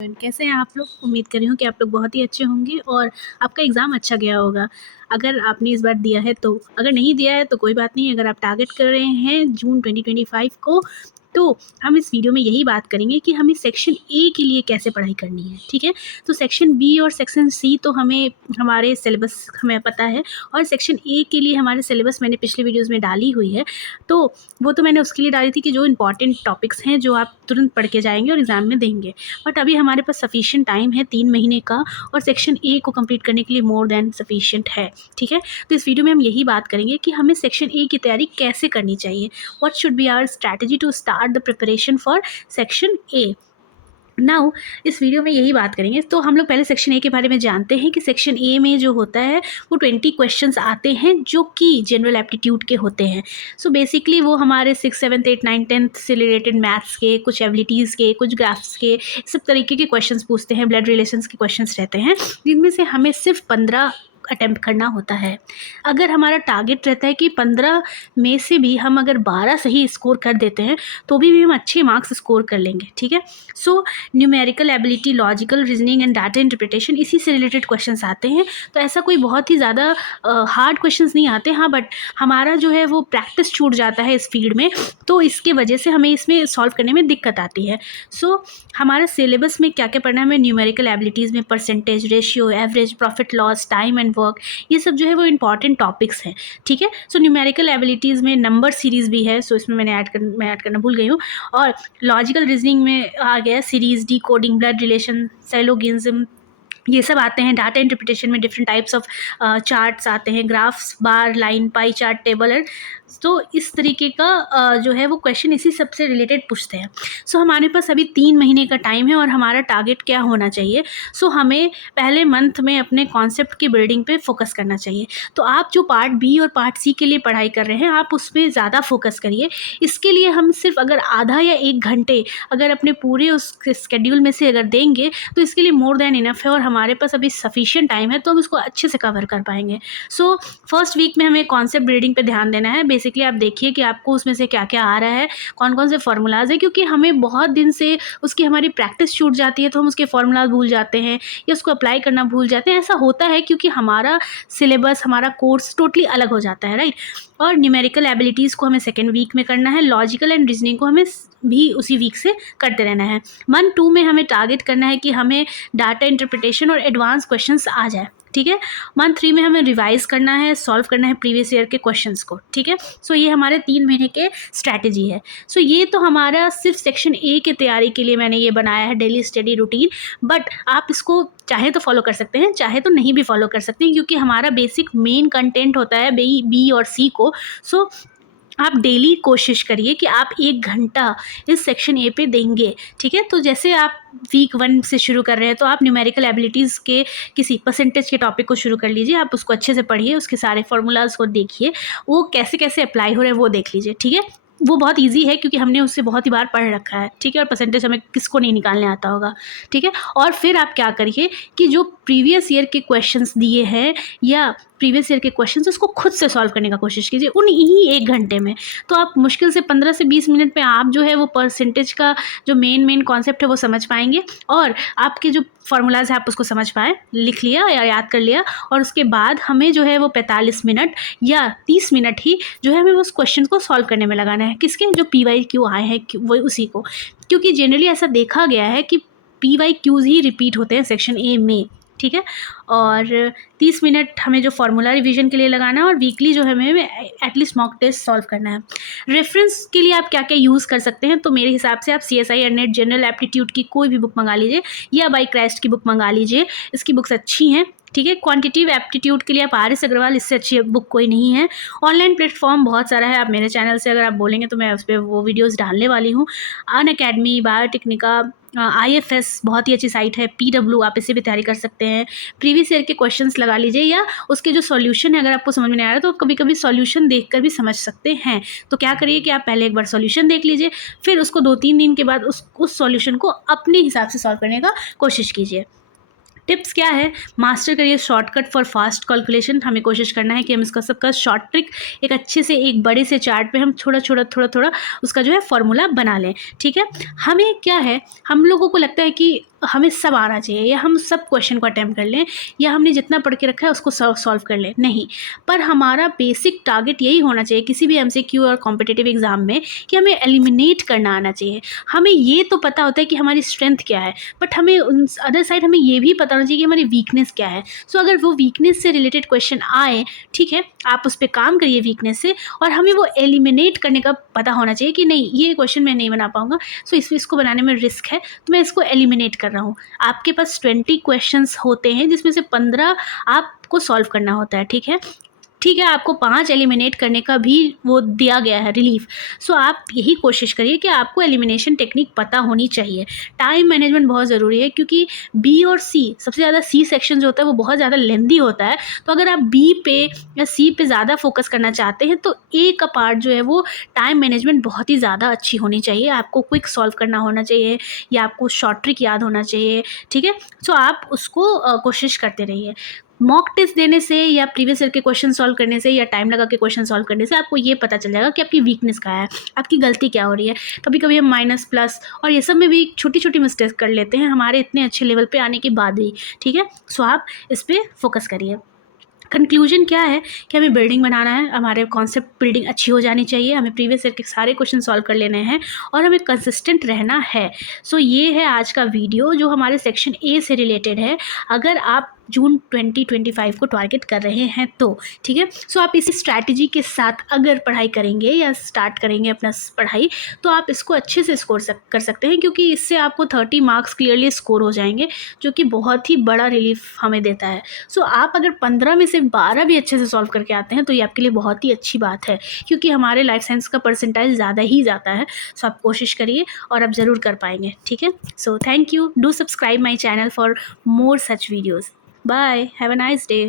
कैसे हैं आप लोग? उम्मीद कर रही हूँ कि आप लोग बहुत ही अच्छे होंगे और आपका एग्ज़ाम अच्छा गया होगा। अगर आपने इस बार दिया है तो, अगर नहीं दिया है तो कोई बात नहीं। अगर आप टारगेट कर रहे हैं जून 2025 को, तो हम इस वीडियो में यही बात करेंगे कि हमें सेक्शन ए के लिए कैसे पढ़ाई करनी है, ठीक है? तो सेक्शन बी और सेक्शन सी तो हमारे सिलेबस हमें पता है, और सेक्शन ए के लिए हमारे सिलेबस मैंने पिछले वीडियोज़ में डाली हुई है। तो वो तो मैंने उसके लिए डाली थी कि जो इम्पॉर्टेंट टॉपिक्स हैं, जो आप तुरंत पढ़ के जाएँगे और एग्ज़ाम में देंगे। बट अभी हमारे पास सफिशिएंट टाइम है 3 महीने का, और सेक्शन ए को कंप्लीट करने के लिए मोर देन सफिशिएंट है, ठीक है? तो इस वीडियो में हम यही बात करेंगे कि हमें सेक्शन ए की तैयारी कैसे करनी चाहिए। What should be our strategy to start the preparation for section A. Now इस वीडियो में यही बात करेंगे। तो हम लोग पहले सेक्शन ए के बारे में जानते हैं कि सेक्शन ए में जो होता है वो 20 क्वेश्चंस आते हैं जो कि जनरल एप्टीट्यूड के होते हैं। सो बेसिकली वो हमारे 6, 7, 8, 9, 10th से रिलेटेड मैथ्स के, कुछ एबिलिटीज़ के, कुछ ग्राफ्स के, सब तरीके के क्वेश्चंस पूछते हैं। ब्लड रिलेशंस के क्वेश्चंस रहते हैं, जिनमें से हमें सिर्फ 15 अटेम्प्ट करना होता है। अगर हमारा टारगेट रहता है कि 15 में से भी हम अगर 12 सही स्कोर कर देते हैं तो भी हम अच्छे मार्क्स स्कोर कर लेंगे, ठीक है? So numerical ability, logical reasoning and data interpretation, इसी से रिलेटेड क्वेश्चंस आते हैं। तो ऐसा कोई बहुत ही ज़्यादा हार्ड क्वेश्चंस नहीं आते, हाँ, बट हमारा जो है वो प्रैक्टिस छूट जाता है इस फील्ड में, तो इसके वजह से हमें इसमें सॉल्व करने में दिक्कत आती है। सो हमारा सिलेबस में क्या क्या पढ़ना है, हमें न्यूमेरिकल एबिलिटीज़ में percentage, ratio, average, profit loss, time and work, ये सब जो है वो इंपॉर्टेंट टॉपिक्स हैं, ठीक है? सो न्यूमेरिकल एबिलिटीज़ में नंबर सीरीज़ भी है, सो इसमें मैं ऐड करना भूल गई हूँ। और लॉजिकल रीजनिंग में आ गया series, decoding, blood relation, syllogism, ये सब आते हैं। डाटा इंटरप्रिटेशन में डिफरेंट टाइप्स ऑफ चार्ट्स आते हैं, graphs, bar, line, pie chart, table है। तो इस तरीके का जो है वो क्वेश्चन इसी सब से रिलेटेड पूछते हैं। सो हमारे पास अभी 3 महीने का टाइम है, और हमारा टारगेट क्या होना चाहिए? सो हमें पहले मंथ में अपने कॉन्सेप्ट की बिल्डिंग पे फोकस करना चाहिए। तो आप जो पार्ट बी और पार्ट सी के लिए पढ़ाई कर रहे हैं, आप उस पर ज़्यादा फोकस करिए। इसके लिए हम सिर्फ अगर आधा या 1 घंटे अगर अपने पूरे उस स्केड्यूल में से अगर देंगे, तो इसके लिए मोर देन इनफ है, और हमारे पास अभी सफिशिएंट टाइम है, तो हम इसको अच्छे से कवर कर पाएंगे। सो फर्स्ट वीक में हमें कॉन्सेप्ट बिल्डिंग पे ध्यान देना है। बेसिकली आप देखिए कि आपको उसमें से क्या क्या आ रहा है, कौन कौन से फार्मूलाज है, क्योंकि हमें बहुत दिन से उसकी हमारी प्रैक्टिस छूट जाती है, तो हम उसके फार्मूलाज भूल जाते हैं या उसको अप्लाई करना भूल जाते हैं। ऐसा होता है क्योंकि हमारा सिलेबस, हमारा कोर्स टोटली अलग हो जाता है, राइट? और न्यूमेरिकल एबिलिटीज़ को हमें सेकेंड वीक में करना है, लॉजिकल एंड रीजनिंग को हमें भी उसी वीक से करते रहना है। मंथ 2 में हमें टारगेट करना है कि हमें डाटा इंटरप्रिटेशन और एडवांस क्वेश्चंस आ जाए, ठीक है? मंथ 3 में हमें रिवाइज करना है, सॉल्व करना है प्रीवियस ईयर के क्वेश्चंस को, ठीक है? सो ये हमारे 3 महीने के स्ट्रैटेजी है। सो ये तो हमारा सिर्फ सेक्शन ए की तैयारी के लिए मैंने ये बनाया है डेली स्टडी रूटीन, बट आप इसको चाहे तो फॉलो कर सकते हैं, चाहे तो नहीं भी फॉलो कर सकते हैं, क्योंकि हमारा बेसिक मेन कंटेंट होता है बी और सी को। सो आप डेली कोशिश करिए कि आप 1 घंटा इस सेक्शन ए पे देंगे, ठीक है? तो जैसे आप वीक 1 से शुरू कर रहे हैं, तो आप न्यूमेरिकल एबिलिटीज़ के किसी परसेंटेज के टॉपिक को शुरू कर लीजिए। आप उसको अच्छे से पढ़िए, उसके सारे फार्मूलाज को देखिए, वो कैसे कैसे अप्लाई हो रहे हैं वो देख लीजिए, ठीक है? वो बहुत ईजी है क्योंकि हमने उससे बहुत ही बार पढ़ रखा है, ठीक है? और परसेंटेज हमें किसको नहीं निकालने आता होगा, ठीक है? और फिर आप क्या करिए कि जो प्रीवियस ईयर के क्वेश्चंस दिए हैं या प्रीवियस ईयर के क्वेश्चंस, उसको खुद से सॉल्व करने का कोशिश कीजिए उन ही 1 घंटे में। तो आप मुश्किल से 15 से 20 मिनट में आप जो है वो परसेंटेज का जो मेन कॉन्सेप्ट है वो समझ पाएंगे, और आपके जो फार्मूलाज है आप उसको समझ पाए, लिख लिया या याद कर लिया। और उसके बाद हमें जो है वो 45 मिनट या 30 मिनट ही जो है हमें उस क्वेश्चन को सॉल्व करने में लगाना है। किसके? जो PYQ आए हैं वो उसी को, क्योंकि जनरली ऐसा देखा गया है कि PYQs ही रिपीट होते हैं सेक्शन ए में, ठीक है? और 30 मिनट हमें जो फार्मूला रिवीजन के लिए लगाना है, और वीकली जो है हमें एटलीस्ट मॉक टेस्ट सॉल्व करना है। रेफरेंस के लिए आप क्या क्या यूज़ कर सकते हैं? तो मेरे हिसाब से आप CSI नेट जनरल एप्टीट्यूड की कोई भी बुक मंगा लीजिए, या बाई क्राइस्ट की बुक मंगा लीजिए, इसकी बुक्स अच्छी हैं, ठीक है? क्वांटिटिव एप्टीट्यूड के लिए आप RS अग्रवाल, इससे अच्छी बुक कोई नहीं है। ऑनलाइन प्लेटफॉर्म बहुत सारा है, आप मेरे चैनल से अगर आप बोलेंगे तो मैं उस पर वो वीडियोज़ डालने वाली हूँ। अनअकैडमी, बायोटेक्निका, IFS बहुत ही अच्छी साइट है, PW, आप इससे भी तैयारी कर सकते हैं। प्रीवियस ईयर के क्वेश्चंस लगा लीजिए, या उसके जो सॉल्यूशन है अगर आपको समझ में नहीं आ रहा है तो कभी कभी सॉल्यूशन देखकर भी समझ सकते हैं। तो क्या करिए कि आप पहले एक बार सॉल्यूशन देख लीजिए, फिर उसको 2-3 दिन के बाद उस सॉल्यूशन को अपने हिसाब से सॉल्व करने का कोशिश कीजिए। टिप्स क्या है? मास्टर करिए शॉर्टकट फॉर फास्ट कैलकुलेशन। हमें कोशिश करना है कि हम इसका सबका शॉर्ट ट्रिक एक अच्छे से एक बड़े से चार्ट पे हम थोड़ा उसका जो है फॉर्मूला बना लें, ठीक है? हमें क्या है, हम लोगों को लगता है कि हमें सब आना चाहिए या हम सब क्वेश्चन को अटैम्प्ट कर लें या हमने जितना पढ़ के रखा है उसको सॉल्व कर लें, नहीं। पर हमारा बेसिक टारगेट यही होना चाहिए किसी भी एमसीक्यू और कॉम्पिटिटिव एग्जाम में कि हमें एलिमिनेट करना आना चाहिए। हमें ये तो पता होता है कि हमारी स्ट्रेंथ क्या है, बट हमें उन अदर साइड हमें ये भी पता होना चाहिए कि हमारी वीकनेस क्या है। सो अगर वो वीकनेस से रिलेटेड क्वेश्चन आए, ठीक है, आप उस पर काम करिए वीकनेस से, और हमें वो एलिमिनेट करने का पता होना चाहिए कि नहीं ये क्वेश्चन मैं नहीं बना पाऊंगा, सो इसको बनाने में रिस्क है तो मैं इसको एलिमिनेट कर रहा हूँ। आपके पास 20 क्वेश्चंस होते हैं जिसमें से 15 आपको सॉल्व करना होता है, ठीक है। ठीक है, आपको 5 एलिमिनेट करने का भी वो दिया गया है रिलीफ। सो आप यही कोशिश करिए कि आपको एलिमिनेशन टेक्निक पता होनी चाहिए। टाइम मैनेजमेंट बहुत ज़रूरी है क्योंकि बी और सी, सबसे ज़्यादा सी सेक्शन जो होता है वो बहुत ज़्यादा लेंदी होता है। तो अगर आप बी पे या सी पे ज़्यादा फोकस करना चाहते हैं तो ए का पार्ट जो है वो टाइम मैनेजमेंट बहुत ही ज़्यादा अच्छी होनी चाहिए। आपको क्विक सॉल्व करना होना चाहिए या आपको शॉर्ट ट्रिक याद होना चाहिए, ठीक है। सो आप उसको कोशिश करते रहिए। मॉक टेस्ट देने से या प्रीवियस ईयर के क्वेश्चन सॉल्व करने से या टाइम लगा के क्वेश्चन सॉल्व करने से आपको ये पता चल जाएगा कि आपकी वीकनेस क्या है, आपकी गलती क्या हो रही है। कभी कभी हम माइनस प्लस और ये सब में भी छोटी छोटी मिस्टेक्स कर लेते हैं हमारे इतने अच्छे लेवल पे आने के बाद भी, ठीक है। सो आप इस पर फोकस करिए। कंक्लूजन क्या है कि हमें बिल्डिंग बनाना है, हमारे कॉन्सेप्ट बिल्डिंग अच्छी हो जानी चाहिए, हमें प्रीवियस ईयर के सारे क्वेश्चन सॉल्व कर लेने हैं और हमें कंसिस्टेंट रहना है। सो ये है आज का वीडियो जो हमारे सेक्शन ए से रिलेटेड है। अगर आप जून 2025 को टारगेट कर रहे हैं तो, ठीक है। सो आप इसी स्ट्रैटेजी के साथ अगर पढ़ाई करेंगे या स्टार्ट करेंगे अपना पढ़ाई तो आप इसको अच्छे से कर सकते हैं, क्योंकि इससे आपको 30 मार्क्स क्लियरली स्कोर हो जाएंगे, जो कि बहुत ही बड़ा रिलीफ हमें देता है। सो आप अगर 15 में से 12 भी अच्छे से सॉल्व करके आते हैं तो ये आपके लिए बहुत ही अच्छी बात है, क्योंकि हमारे लाइफ साइंस का परसेंटाइल ज़्यादा ही जाता है। सो आप कोशिश करिए और आप ज़रूर कर पाएंगे, ठीक है। So thank you, do subscribe my channel for more such videos. Bye. Have a nice day.